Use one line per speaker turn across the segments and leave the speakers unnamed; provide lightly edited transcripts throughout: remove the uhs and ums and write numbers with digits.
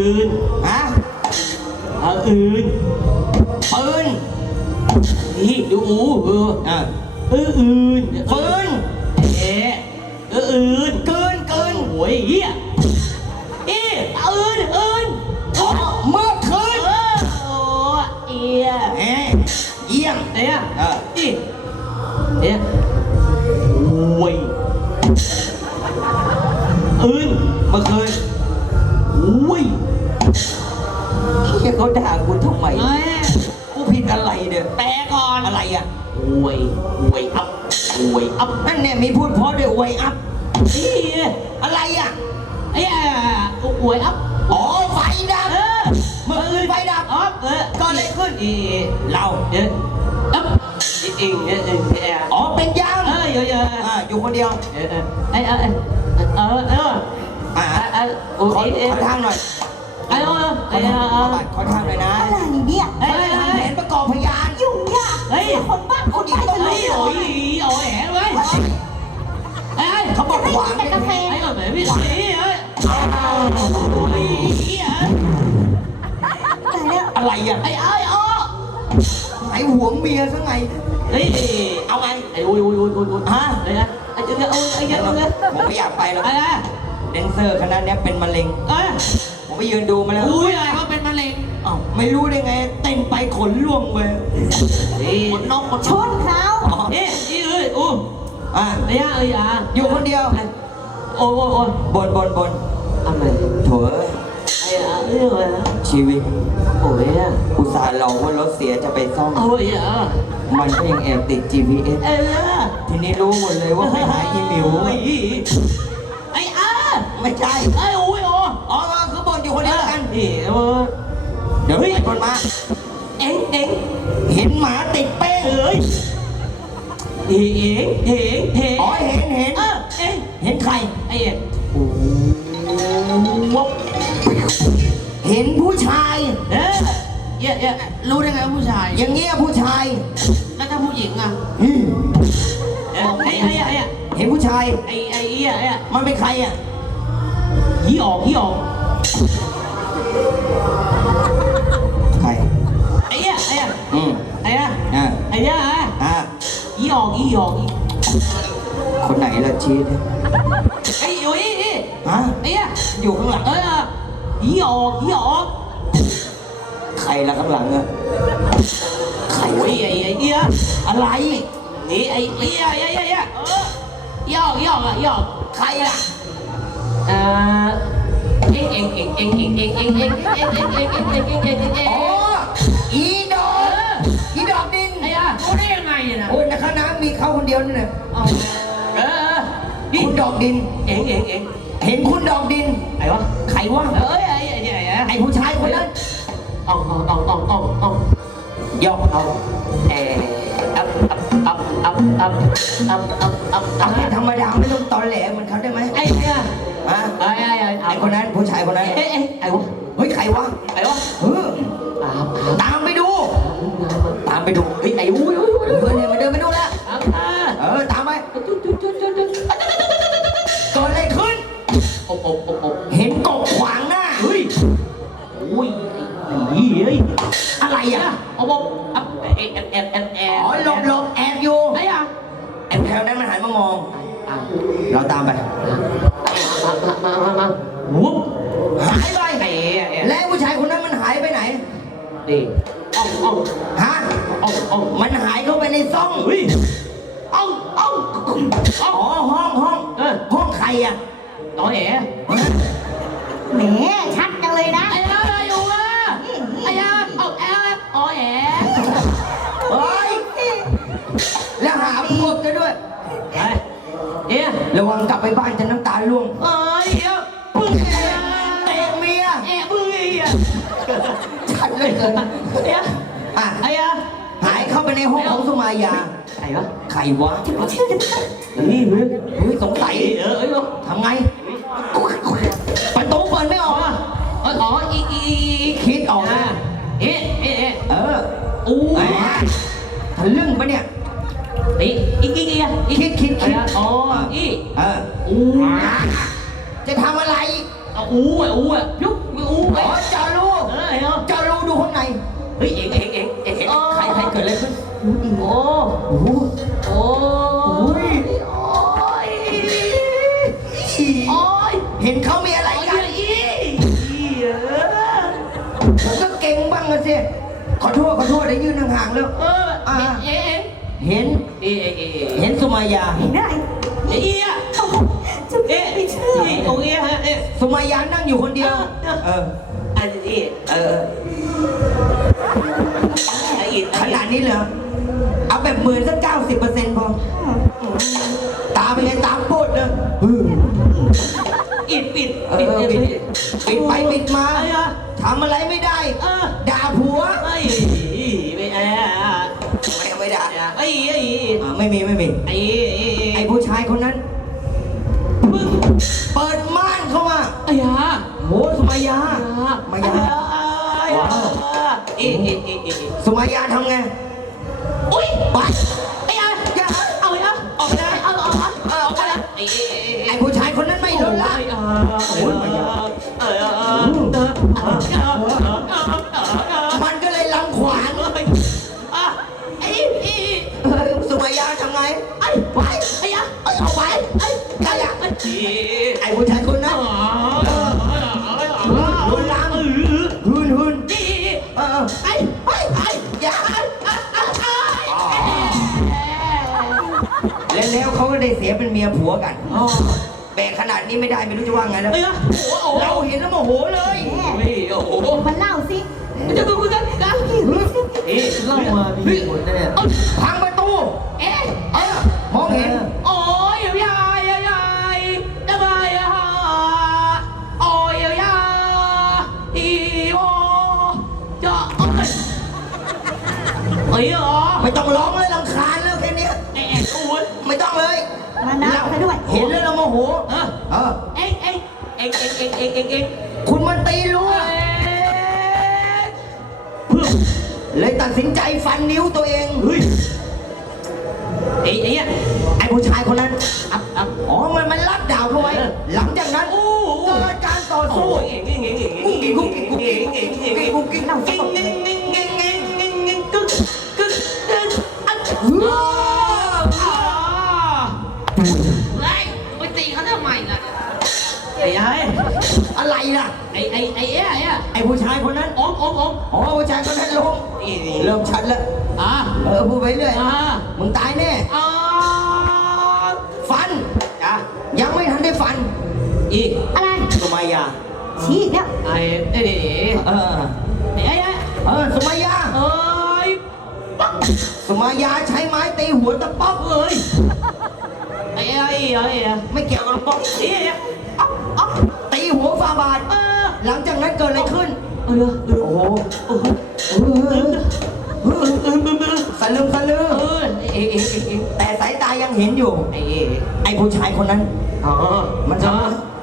อื่น
ฮะ
อื่น
ปืน
นี่ดูอื่น
ฟืน
อื่น
เกิน
โอ้ยเหี้ยอื่น
เมื่อคืน
โอ้เ
ยี่ยม
เนี่ยโอ้ยอื่น
เมื่อคืน
โอ้ย
เขาด่ากูทำไมกูผิดอะไรเนี่ย
แปลก่อน
อะไรอ่ะ
โอ้ยอัพ
นั่นเนี่ยมีพูดเพราะด้วยอวยอัพ
นี่
อะไรอ่ะ
ไอ้อวยอัพ
อ๋อไฟดับเมื่อคืนไฟดับก็เลยขึ้นเรา
อัพ
อ๋อเป็นยาม
เยอะ
อยู่คนเดียวขอทางหน่อยขอทางหน่อยนะ
อะไรเนี่ย
เห็นประกอบพยาน
ยุ่งยากคนบ้าคนไปจะรู้
โอ้ยเว้ย
เขาบอกหวาน
แต่กาแฟ
พี่
อะไรอ่ะไอ้หวงเมียซะไงเอาไง
โอ้ย
ฮะ
เลยนะ
ผมไม่อยากไปหรอกแดนเซอร์คณะนี้เป็นมะเร็งผมไปยืนดูมาแล้ว
อุ้ยอะไรก็เป็นมะเร็ง
ไม่รู้ได้ไงเต้นไปขนล่วงเลย
ขนนก
ชนเขา
อยู่คนเดียว
โอ้
บน
อะไร
โถ่
อะไร
ชีวิต
โอ้ย
อุตส่าห์หลอกว่ารถเสียจะไปซ่อม
โอ้ย
มันก็ยังแอบติด GPS ทีนี้รู้หมดเลยว่าไปหาอีมิวไม่ใช่คือบนอยู่คนเดียวกันเดี๋ยวไปบนมา
เอ็ง
เห็นหมาติดเป้เลย
เห็น
เห็นใครเห็นผู้ชาย
รู้ได้ไงว่าผู้ชาย
อย่างเงี้ยผู้ชาย
แล้วถ้าผู้หญิง
เห็นผู้ชายมันเป็นใคร
ยี่ออก
ใคร
ยี่ออก
คนไหนล่ะชี้ดิอยู่ข้างหลัง
ยี่ออก
ใครล่ะข้างหลัง
ใคร
อะไร
นี่ยี่ออก
ใครล่ะ
เอ็ง
อีดอกดิน
รู้ได้ยังไงนะ
โอ้ยในคณะมีเขาคนเดียวนี่แหละคุณดอกดิน
เอ็ง
เห็นคุณดอกดินใครวะไอ้ผู้ชายคนนั้น
ยกเอา
ธรรมดาไม่ต้องตอนแหลเหมือนเขาได้ไหม
ไอ้
คนนั้นผู้ชายคนนั้นเฮ้ยใครวะตามไปดู
ไอ้
เนี่ยมันเดินไปดูแล้วตามไปเกิดอะไรขึ้นเห็นกบขวางหน้าอะไรหลบแอบอยู่แอบแถวนั้นมันหันมามองเราตามไป
วุ๊บ
หายไปแล้วผู้ชายคนนั้นมันหายไปไหนมันหายเข้าไปในซ่องห้องใคร
ต่อแห
แหมชัดจังเลยนะ
อยู่
แล้วหาพวกกันด้วยระวังกลับไปบ้านจะน้ำตาล่วง
พึ่ง
เตะเมียชัดเลยเกินหายเข้าไปในห้องของสุมายาใครวะสงสัยทำไงประตูเปิดไม่ออกคิดออกนะทะลึ่งปะเนี่ยคิด
จะทำอะไร
ยุบอ๋อจารู
ไอ้เนาะ
จารูดูข้างใน
เฮ้ยเอ็ง
ใครเกิดอะไรขึ้น
โอ้
โอ้โห
โอ้
อุ้ย
โอ้ย
เห็นเขามีอะไร
ไอ้
กัน ผมก็เก่งบ้างนะสิขอโทษได้ยืนห่างๆแล้วเห็น เห็นสุมายา
เห็นได้ จะไม่เชื่อ
สุมายานั่งอยู่คนเดียว ขนาดนี้เหรอ เอาแบบหมื่นสัก90%พอ ตาเป็นไงตามโปดเลย
ปิด
ปิดไปปิดมาทำอะไรไม่ได้ ด่าผัว ไม่ด่าไม่มีไอ้ผู้ชายคนนั้น เปิดม่านเข้ามาโหสุมายาสุมายาทำไง
อุ้ย
ไป
อย่า
ออกไปได้ไอ้ผู้ชายคนนั้นไม่โดนละมันก็เลยลำขวานสุมายาทำไงไปเอาไปใครอะไอ้ผู้ชายคนนั้นลุนลามหืนอย่าแล้วเขาก็ได้เสียเป็นเมียผัวกันแบกขนาดนี้ไม่ได้ไม่รู้จะว่าไงแล้วเราเห็นแล้วโมโหเลย
มันเล่าสิ
จะคุยกันเล่ามามีผลแน่
พังประตูมองเห็น
โอ้ยยายจะไปโอ้ยยาอีโอจะ
ไม่ต้องร้องเลยรำคาญแล้วแค่นี้ไม่ต้องเลย
มานับซะด้วย
เห็นแล้วเราโมโห
เอ็ง
คุณมันตีรู้เลยตัดสินใจฟันนิ้วตัวเองไอ้ผู้ชายคนนั้นมันลัดดาวเขาไว้หลังจากนั้นเกิดการต่อสู้
ไปตีเขาทำไมล่ะ
อะไรล่ะไอ้ผู้ชายคนนั้นผู้ชายคนนั้นล้มเริ่มชัดแล้วพูดไปเรื่อยมึงตายแน่ฟันยังไม่ทันได้ฟัน
อะไร
สุมายา
ชี้อีกแล้ว
สุมายาสุมายาใช้ไม้ตีหัวตะป๊อกไม่เกี่ยวกับป๊อกตีหัวฟาบาทหลังจากนั้นเกิดอะไรขึ้นโอ้โหสลืมแต่สายตายังเห็นอยู่ไอ้ผู้ชายคนนั้นมันทำ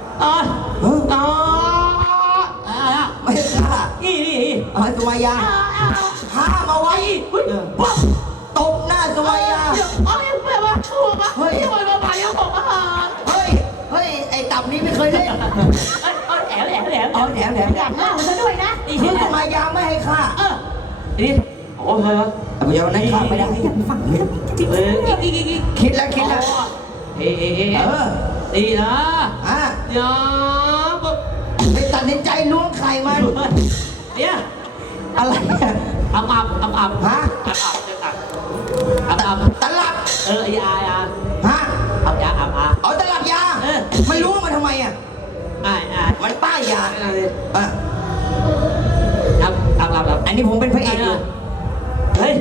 ไม่ฆ่าสุมายาห้ามเอาไว้ตบหน้าสุมายาเฮ้ยไอ้ตับนี้ไม่เคยเล่นแถว
อยากเล่าซะด้วยนะ
คือสุมายาไม่ให้ฆ่าผู้ชายคนนั้นฆ่าไม่ได้
อย่าไปฟังเลย
คิดแล้วไปตัดสินใจล้วงไข่มันอะไรฮะตลับฮะเอาตลับยาไม่รู้มันทำไมอ่ะมันป้ายยาอันนี้ผมเป็นพระเอกอยู่
เฮ้ย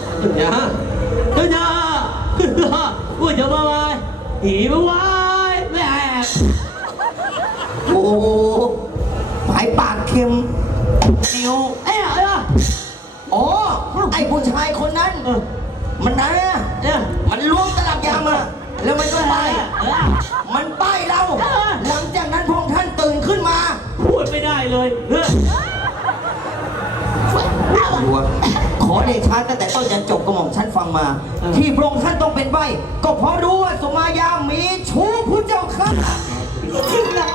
ว่าจะมาหีบไว้แม่
โอ้หายปากเค็มนิ้วไอ้ผู้ชายคนนั้นมันมันล้วงตลับยามาแล้วมันก็ป้ายมันป้ายเราหลังจากนั้นพวกท่านตื่นขึ้นมา
พูดไม่ได้เลย
ขอเดชะตั้งแต่ต้นจนจบกระหม่อมฉันฟังมา ที่พระองค์ท่านต้องเป็นใบ้ก็เพราะรู้ว่าสุมายามีชู้ผู้เจ้าค่ะ